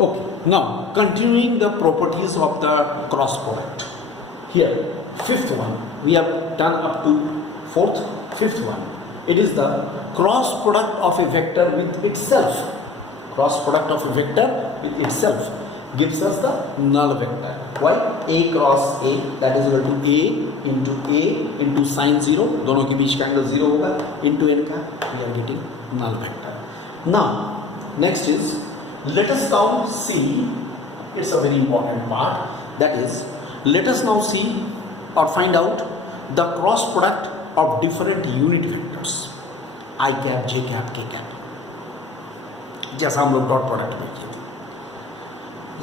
Okay, now continuing the properties of the cross product. Here, fifth one, we have done up to fourth, fifth one. It is the cross product of a vector with itself. Cross product of a vector with itself gives us the null vector. Why? A cross A, that is equal to A into sin 0, दोनों के बीच का angle 0 होगा, into n का, we are getting null vector. Now, next is, let us now see, it's a very important part, that is, let us now see or find out the cross product of different unit vectors, I cap, j cap, k cap, जैसा हम लोग dot product में किए थे.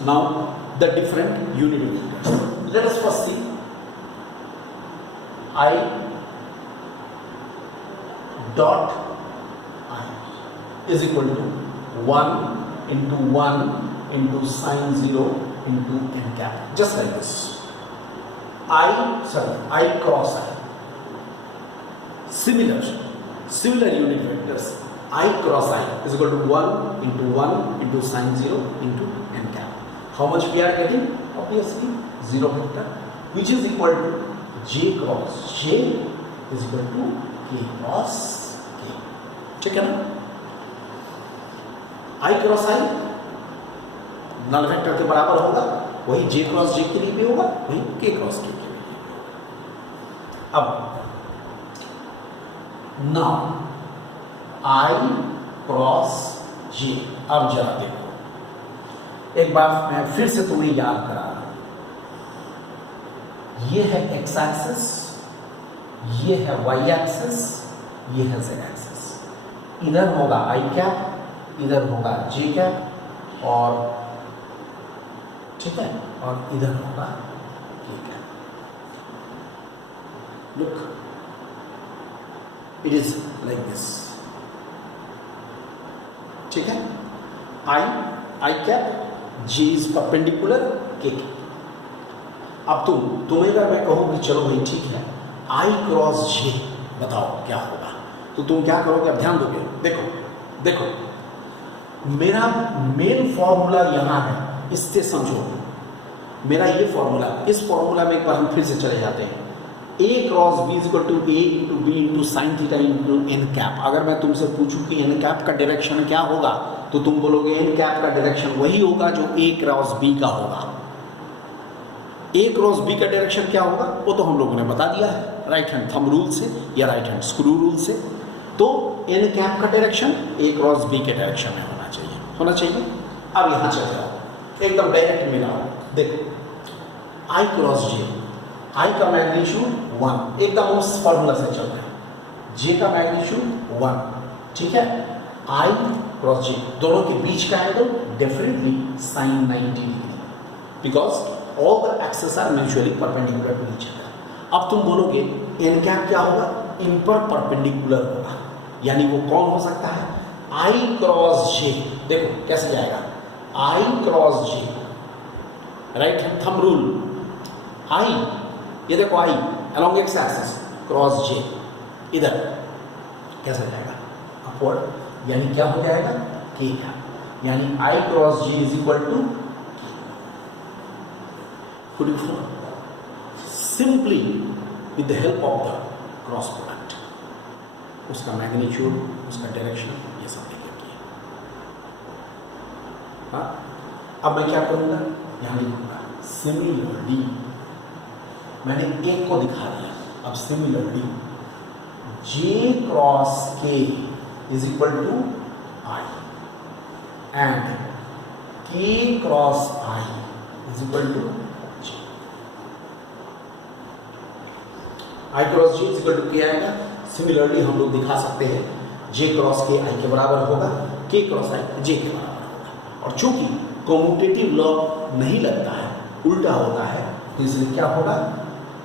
Now the different unit vectors. Let us first see I dot I is equal to 1 into sin 0 into n cap, just like this. I cross I. Similar unit vectors. I cross I is equal to 1 into sin 0 into n cap. How much we are getting? Obviously 0 vector, which is equal to j cross j is equal to k cross k. ठीक है ना? I cross I null vector के बराबर होगा, वही j cross j के लिए भी होगा, वही k क्रॉस k के लिए भी होगा. अब now I क्रॉस j, अब जरा देखो, एक बार मैं फिर से तुम्हें याद करा रहा हूं. ये है x एक्सिस, ये है y एक्सिस, ये है z एक्सिस. इधर होगा i कैप, इधर होगा j कैप, और ठीक है, और इधर होगा k cap. Look, it is like this. ठीक है, i cap, j is perpendicular k cap. अब तुम्हें अगर मैं कहूं कि चलो भाई ठीक है, i क्रॉस j बताओ क्या होगा, तो तुम क्या करोगे? अब ध्यान दोगे. देखो मेरा मेन फॉर्मूला यहां है, इससे समझो. मेरा ये फॉर्मूला, इस फॉर्मूला में एक बार हम फिर से चले जाते हैं. a cross b equal to a into b into sine theta into n cap. अगर मैं तुमसे पूछूं कि n कैप का डायरेक्शन क्या होगा, तो तुम बोलोगे n कैप का डायरेक्शन वही होगा जो a क्रॉस b का होगा. a क्रॉस b का डायरेक्शन क्या होगा वो तो हम लोगों ने बता दिया है, राइट हैंड थंब रूल से या राइट हैंड स्क्रू रूल से. तो n कैप का डायरेक्शन a क्रॉस b के डायरेक्शन में होना चाहिए. अब यहां चले जाओ, एकदम डायरेक्ट मिला. देखो i क्रॉस j, i का मैग्नीट्यूड 1, एकदम उस फॉर्मूला से चल रहा है. j का मैग्नीट्यूड 1, ठीक है. i क्रॉस j, दोनों के बीच का angle definitely sin 90 degree, because all the axes are mutually perpendicular to each other. अब तुम बोलोगे n कैप क्या होगा? इन पर परपेंडिकुलर होगा, यानी वो कौन हो सकता है? i cross j. देखो कैसे जाएगा, i cross j, right hand thumb rule. i, ये देखो i along x axis cross j, इधर कैसा जाएगा? अपवर्ड, यानी क्या हो जाएगा? k का, यानी i cross j is equal to simply with the help of the cross product. उसका मैग्नीट्यूड, उसका डायरेक्शन, ये सब क्लियर किया. हाँ, अब मैं क्या करूंगा? यहां लिखूंगा सिमिलरली. मैंने एक को दिखा दिया, अब similarly j cross k is equal to i and k cross i is equal to j. i cross j is equal to k आएगा. सिमिलरली हम लोग दिखा सकते हैं j क्रॉस k i के बराबर होगा, k क्रॉस i j के बराबर होगा. और चूंकि कॉम्यूटेटिव लॉ नहीं लगता है, उल्टा होता है, तो इसलिए क्या होगा?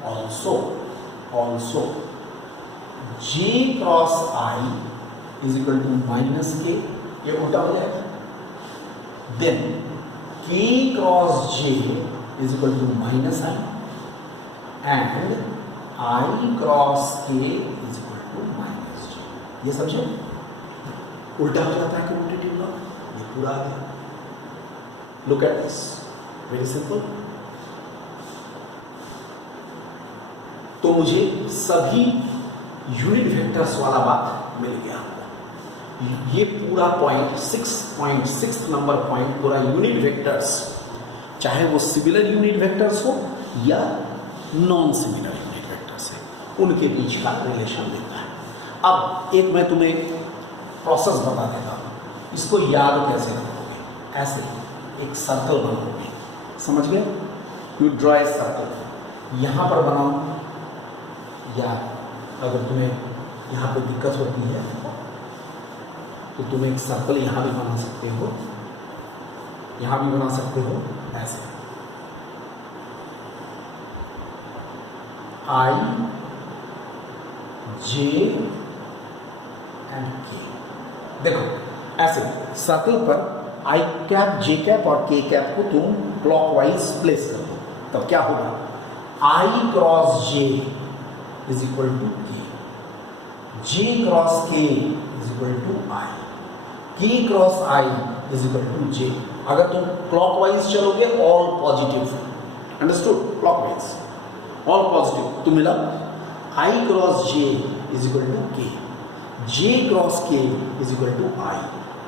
Also j cross i is equal to minus k, ये उल्टा हो जाएगा. Then k cross j is equal to minus i and i cross k is equal to minus j. ये समझे? उल्टा हो जाता है कम्यूटेटिव लॉ, ये पूरा आ गया. Look at this, very simple. तो मुझे सभी यूनिट वेक्टर्स वाला बात मिल गया। ये पूरा पॉइंट 6.6 नंबर पॉइंट पूरा यूनिट वेक्टर्स, चाहे वो सिमिलर यूनिट वेक्टर्स हो या नॉन सिमिलर यूनिट वेक्टर्स है, उनके बीच का रिलेशन देता है। अब एक मैं तुम्हें प्रोसेस बता देता हूँ, इसको याद कैसे करोगे। ऐसे एक सर्कल बनाओगे, समझ गए? यू ड्रॉ ए सर्कल, यहाँ पर बनाओ, या अगर तुम्हें यहाँ पे दिक्कत होती है तो तुम एक सर्कल यहाँ भी बना सकते हो, यहाँ भी बना सकते हो। ऐसे I, J एंड K, देखो ऐसे सर्कल पर I कैप, J कैप और K कैप को तुम क्लॉकवाइज प्लेस कर दो, तब क्या होगा? I cross J is equal to K, J cross K is equal to I, K cross I is equal to J। अगर तुम क्लॉकवाइज चलोगे all positive, understood? Clockwise all positive तो मिला I cross J is equal to K, J cross K is equal to I,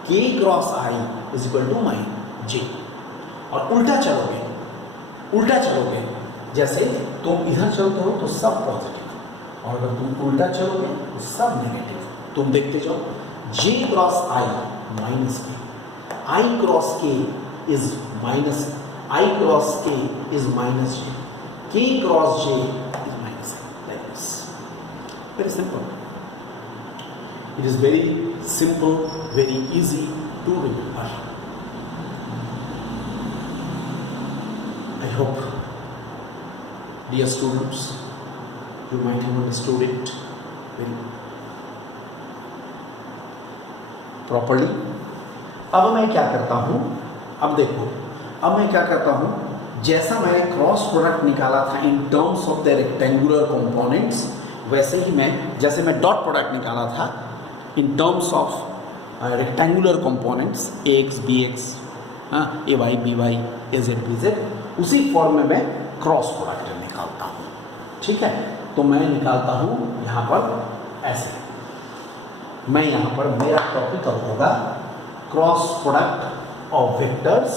K cross I is equal to minus J। और उल्टा चलोगे, उल्टा चलोगे, जैसे तुम इधर चलते हो तो सब पॉजिटिव, और अगर तुम उल्टा चलोगे तो सब नेगेटिव। तुम देखते जाओ, J cross I minus K, I cross K is minus, I cross K is minus J, K cross J is minus K, like this. Very simple, it is very simple, very easy to remember. I hope, dear students, you might have understood it very properly. अब मैं क्या करता हूँ, अब देखो, अब मैं क्या करता हूँ, जैसा मैंने क्रॉस प्रोडक्ट निकाला था in terms of the rectangular components, वैसे ही मैं, जैसे मैं डॉट प्रोडक्ट निकाला था in terms of rectangular components ax bx, ay by az bz, उसी फॉर्म में मैं क्रॉस प्रोडक्ट निकालता हूँ। ठीक है, तो मैं निकालता हूँ यहाँ पर ऐसे, मैं यहाँ पर, मेरा टॉपिक अब होगा cross product of vectors,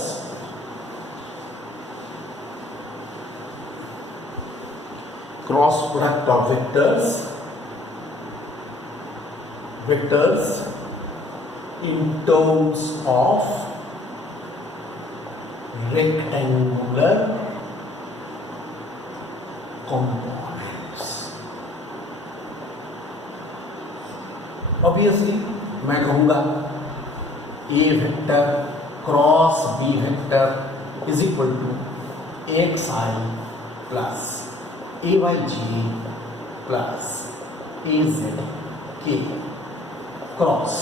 cross product of vectors, vectors in terms of rectangular components. Obviously मैं कहूँगा A vector cross B vector is equal to xi plus ayj plus azk cross,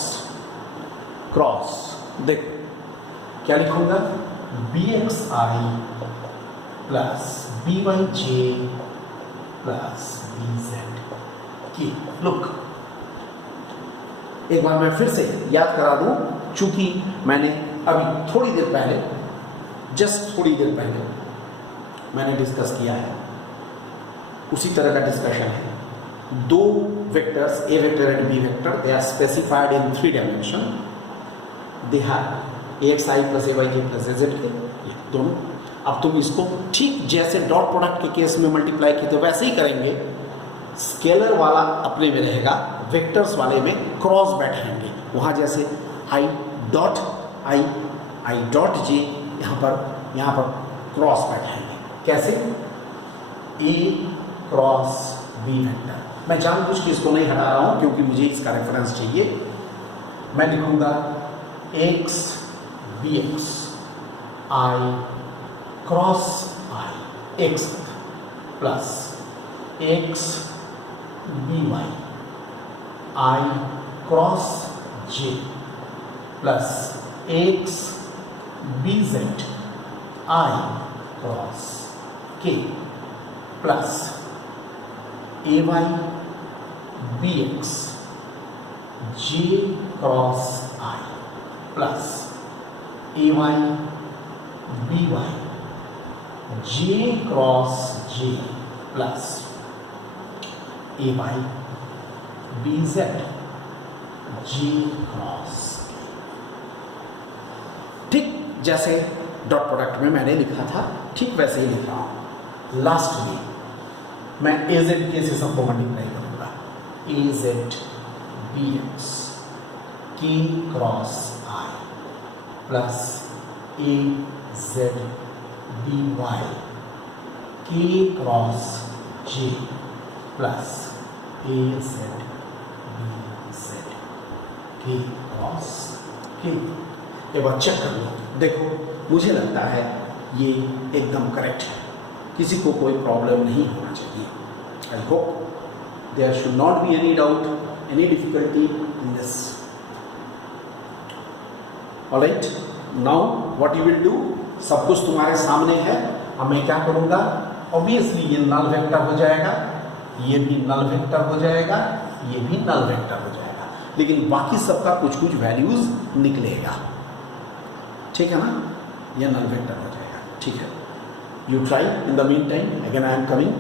cross देखो क्या लिखूंगा, bxi plus byj plus bzk। Look, एक बार मैं फिर से याद करा दूं, चूंकि मैंने अभी थोड़ी देर पहले, जस्ट थोड़ी देर पहले मैंने डिस्कस किया है, उसी तरह का डिस्कशन है। दो vectors a vector and b vector, they are specified in 3 dimension, they have axi plus ayj plus azk, ये दोनों। अब तुम इसको ठीक जैसे डॉट प्रोडक्ट के केस में मल्टीप्लाई किए थे वैसे ही करेंगे, स्केलर वाला अपने में रहेगा, वेक्टर्स वाले में क्रॉस बैठेंगे, वहाँ जैसे i डॉट j यहाँ पर क्रॉस बैठेंगे। कैसे? a cross b vector. मैं जानबूझ के इसको नहीं हटा रहा हूँ क्योंकि मुझे इसका रेफरेंस चाहिए। मैं लिखूंगा x bx i cross i x plus x by i cross j plus x bz i cross k plus ay bx j cross i plus ay b y, j cross j plus a y b z j cross k. ठीक जैसे dot product में मैंने लिखा था ठीक वैसे ही लिख रहा हूं। लास्ट में मैं ए जेड के से सबको मल्टीप्लाई करूंगा, ए जेड बी एक्स के क्रॉस आई प्लस ए जेड बी वाई के क्रॉस जे प्लस ए जेड बी जेड के क्रॉस के। एक बार चेक कर लो, देखो मुझे लगता है ये एकदम करेक्ट है, किसी को कोई प्रॉब्लम नहीं होना चाहिए। I hope there should not be any doubt, any difficulty in this. Alright, now what you will do, सब कुछ तुम्हारे सामने है। अब मैं क्या करूंगा, ऑब्वियसली ये नल वेक्टर हो जाएगा, ये भी नल वेक्टर हो जाएगा, ये भी नल वेक्टर हो जाएगा, लेकिन बाकी सबका कुछ कुछ वैल्यूज निकलेगा। ठीक है ना, ये नल वेक्टर हो जाएगा। ठीक है, you try, in the mean time again I am coming.